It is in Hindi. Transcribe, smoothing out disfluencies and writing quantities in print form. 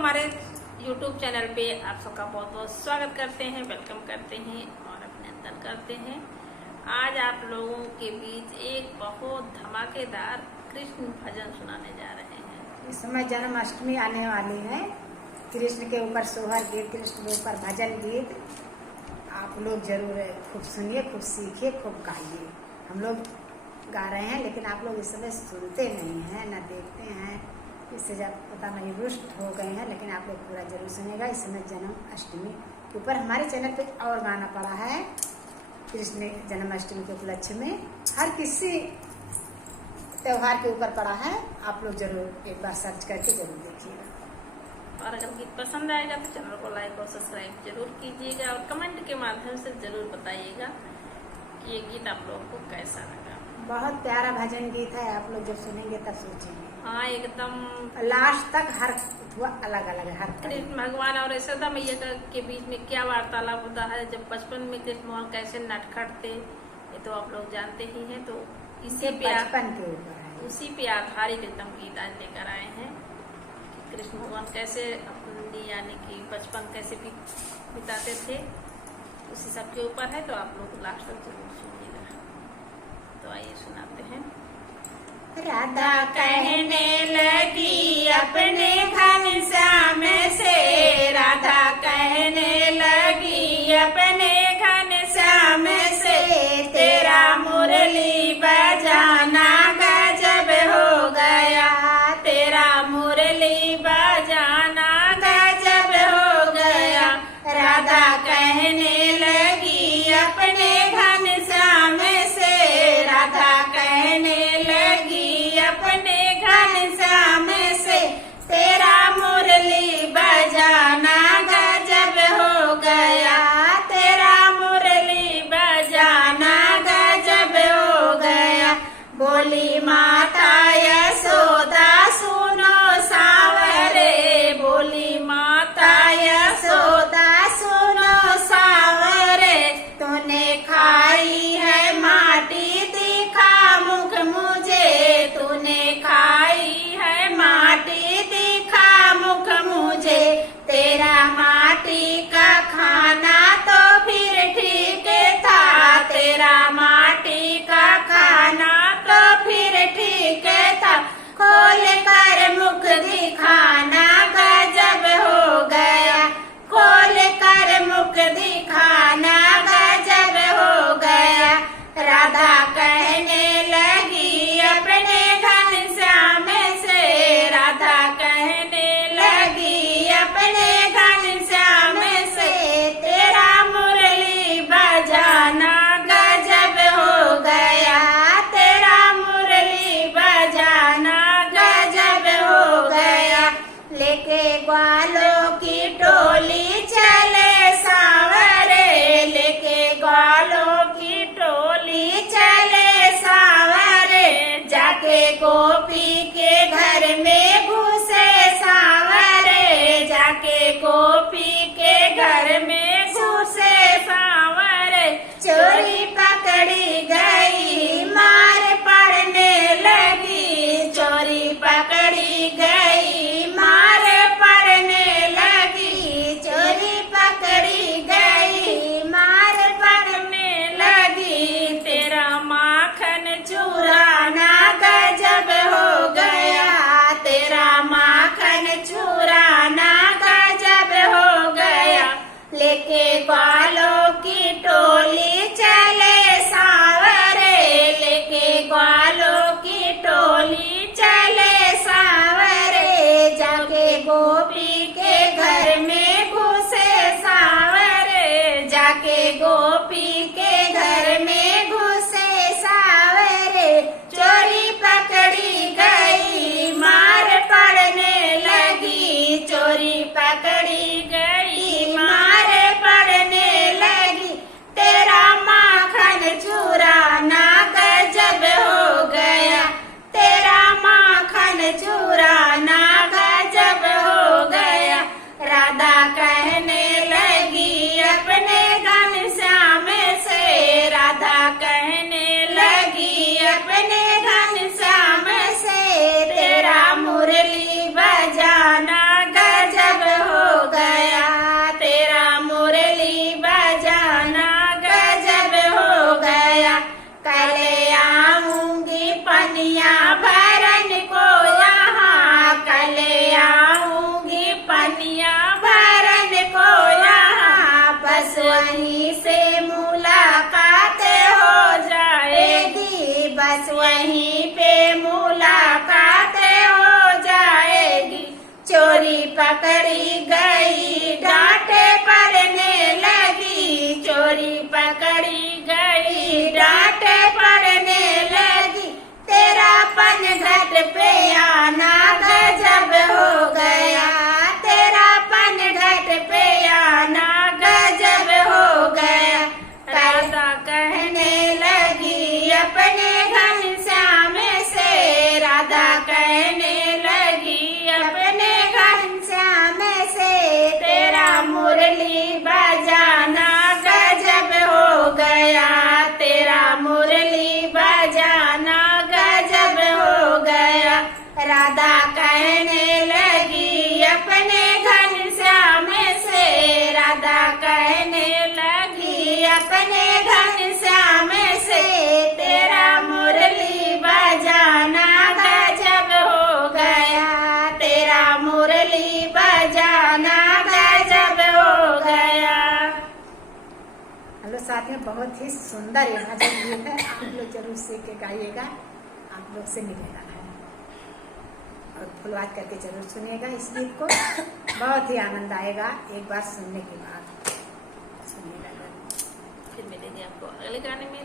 हमारे YouTube चैनल पे आप सबका बहुत बहुत स्वागत करते हैं, वेलकम करते हैं और अभिनंदन करते हैं। आज आप लोगों के बीच एक बहुत धमाकेदार कृष्ण भजन सुनाने जा रहे हैं। इस समय जन्माष्टमी आने वाली है। कृष्ण के ऊपर सोहर गीत, कृष्ण के ऊपर भजन गीत आप लोग जरूर खूब सुनिए, खूब सीखिए, खूब गाइए। हम लोग गा रहे हैं लेकिन आप लोग इस समय सुनते नहीं हैं, न देखते हैं, इससे जब पता नहीं रुष्ट हो गए हैं। लेकिन आप लोग पूरा जरूर सुनेगा। इस समय जन्माष्टमी के ऊपर हमारे चैनल पे और गाना पड़ा है कृष्ण जन्माष्टमी के उपलक्ष्य में। हर किसी त्योहार के ऊपर पड़ा है, आप लोग जरूर एक बार सर्च करके जरूर देखिएगा। और अगर गीत पसंद आएगा तो चैनल को लाइक और सब्सक्राइब जरूर कीजिएगा और कमेंट के माध्यम से जरूर बताइएगा कि ये गीत आप लोगों को कैसा लगा। बहुत प्यारा भजन गीत है, आप लोग जब सुनेंगे तब सोचेंगे। हाँ, एकदम लास्ट तक हर अलग अलग है। हर कृष्ण भगवान और यशोदा मैया के बीच में क्या वार्तालाप होता है, जब बचपन में कृष्ण मोहन कैसे नटखट थे, ये तो आप लोग जानते ही हैं। तो इसी पे बचपन के ऊपर है, उसी पे आधारित एकदम गीत आज लेकर आए हैं कि कृष्ण भगवान कैसे अपनी यानी कि बचपन कैसे बिताते थे, उसी सब के ऊपर है। तो आप लोग लास्ट तक जरूर सुनिएगा। तो आइए सुनाते हैं। राधा कहने लगी अपने घनश्याम से, राधा कहने लगी अपने घनश्याम से, तेरा मुरली बजाना गजब हो गया, तेरा मुरली बजाना गजब हो गया। राधा कहने लगी अपने घनश्याम से, राधा कहने लगी अपने घनश्याम से, तेरा मुरली बजाना गजब हो गया, तेरा मुरली बजाना गजब हो गया। बोली माता यशोदा सुनो सावन पकड़ी गई डांटे पड़ने लगी, चोरी पकड़ी गई डांटे पड़ने लगी, तेरा पन घट पे आना गजब हो गया, तेरा पन घट पे आना गजब हो गया। राधा कहने लगी अपने घनश्याम से, राधा कहने लगी अपने घनश्याम से, तेरा मुरली बजाना गजब हो गया, तेरा मुरली बजाना गजब हो गया। राधा कहने लगी अपने घनश्याम से, राधा कहने लगी अपने घनश्याम से, तेरा मुरली बजाना गजब हो गया, तेरा मुरली बजाना गजब हो गया। हेलो साथियों, बहुत ही सुंदर ये भजन गीत है, आप लोग जरूर सीख के गाइएगा, आप लोग से मिलेगा है और फुलवाद करके जरूर सुनिएगा इस गीत को, बहुत ही आनंद आएगा एक बार सुनने के बाद। सुनिएगा फिर मिलेंगे आपको अगले गाने में।